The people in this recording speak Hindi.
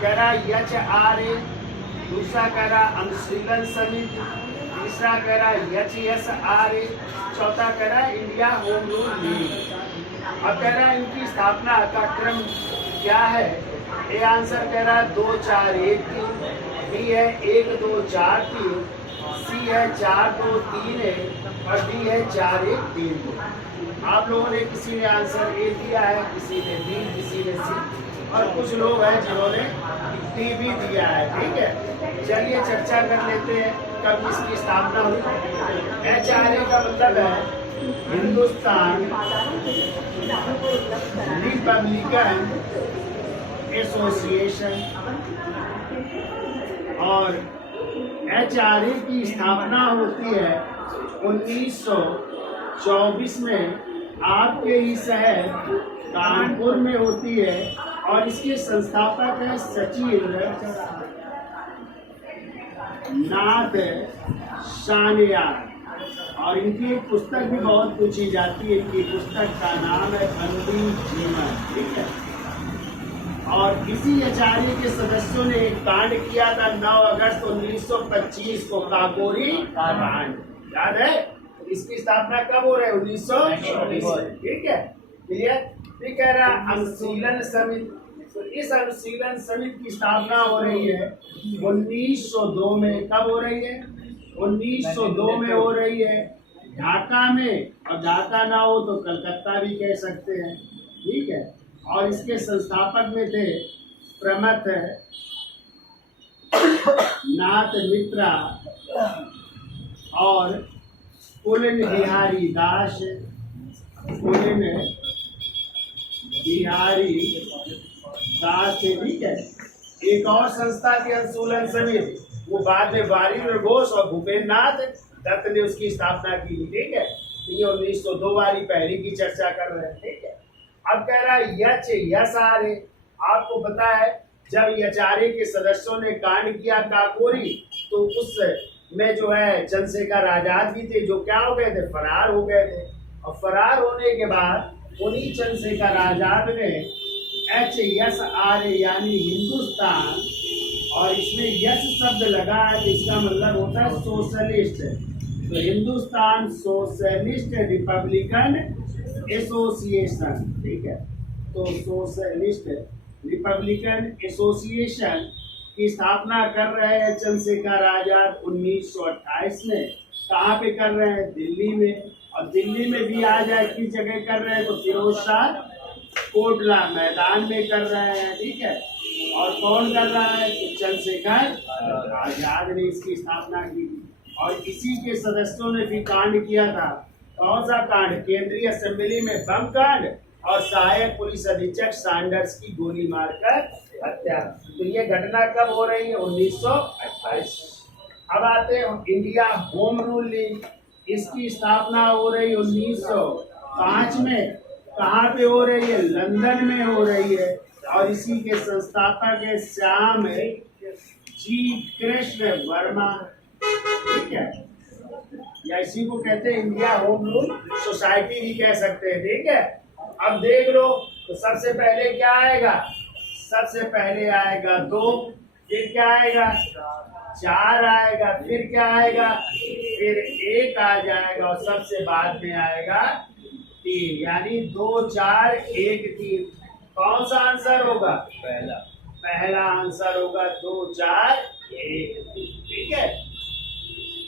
कह रहा HRA, दूसरा कह रहा अनुशीलन समिति, तीसरा कह रहा HSRA, चौथा कह रहा इंडिया होम रूल लीग। अब कह रहा इनकी स्थापना का क्रम क्या है? ए आंसर कह रहा 2 4 1 3, बी है 1 2 4 3, सी है 4 2 3 1 और डी है 4 1 3 2। आप लोगों ने किसी ने आंसर ए दिया है, किसी ने बी, किसी ने सी और कुछ लोग हैं जिन्होंने डी भी दिया है। ठीक है, चलिए चर्चा कर लेते हैं कब इसकी स्थापना हुई। HRA का मतलब है हिंदुस्तान रिपब्लिकन एसोसिएशन और HRA की स्थापना होती है 1924 में आपके ही शहर कानपुर में होती है और इसके संस्थापक है सचिंद्र नाथ सान्याल और इनकी एक पुस्तक भी बहुत पूछी जाती है। इनकी पुस्तक का नाम है बंदी जीवन। ठीक है, और इसी HRA के सदस्यों ने एक कांड किया था 9 अगस्त 1925 को, काकोरी का कांड। याद है? इसकी स्थापना कब हो रही है? 1924। ठीक है, क्लियर? ये कह रहा अनुशीलन समिति, तो इस अनुशीलन समिति की स्थापना हो रही है 1902 में। कब हो रही है? 1902 में हो रही है ढाका में, और ढाका ना हो तो कलकत्ता भी कह सकते हैं। ठीक है, और इसके संस्थापक में थे प्रमथ नाथ मित्रा और पुलिन बिहारी दास, पुलिन बिहारी दास थे। ठीक है, एक और संस्था की अनुशीलन समिति, वो बाद में वारिन्द्र घोष और भूपेन्द्र नाथ दत्त ने उसकी स्थापना की। ठीक है, तो ये 1902 वाली पहली की चर्चा कर रहे हैं। ठीक है, अब कह रहा है HRA। आपको पता है जब HRA के सदस्यों ने कांड किया काकोरी, तो उस में जो है चंद्रशेखर आजाद भी थे, जो क्या हो गए थे? फरार हो गए थे। और फरार होने के बाद उन्हीं चंद्रशेखर आजाद ने HSRA यानी हिंदुस्तान, और इसमें यस शब्द लगा है तो इसका मतलब होता है सोशलिस्ट। तो हिंदुस्तान सोशलिस्ट रिपब्लिकन एसोसिएशन। ठीक है, तो सोशलिस्ट रिपब्लिकन एसोसिएशन की स्थापना कर रहे हैं चंद्रशेखर आजाद 1928 में। कहाँ पे कर रहे हैं? दिल्ली में। और दिल्ली में भी आ जाए किस जगह कर रहे हैं? तो फिरोज शाह कोटला मैदान में कर रहे हैं। ठीक है, और कौन कर रहा है? तो चंद्रशेखर आजाद ने इसकी स्थापना की। और इसी के सदस्यों ने भी कांड किया था। कौन सा कांड? केंद्रीय असेंबली में बम कांड और सहायक पुलिस अधीक्षक सैंडर्स की गोली मारकर हत्या। तो ये घटना कब हो रही है? 1928। अब आते हैं इंडिया होम रूल लीग। इसकी स्थापना हो रही 1905 में। कहाँ पे हो रही है? लंदन में हो रही है। और इसी के संस्थापक है श्याम जी कृष्ण वर्मा। ठीक है, या इसी को कहते हैं इंडिया होम रूल सोसाइटी भी कह सकते हैं। ठीक है, अब देख लो तो सबसे पहले क्या आएगा? सबसे पहले आएगा 2, फिर क्या आएगा? 4 आएगा, फिर क्या आएगा? फिर 1 आ जाएगा और सबसे बाद में आएगा 3, यानी 2 4 1 3। कौन सा आंसर होगा? पहला आंसर होगा 2 4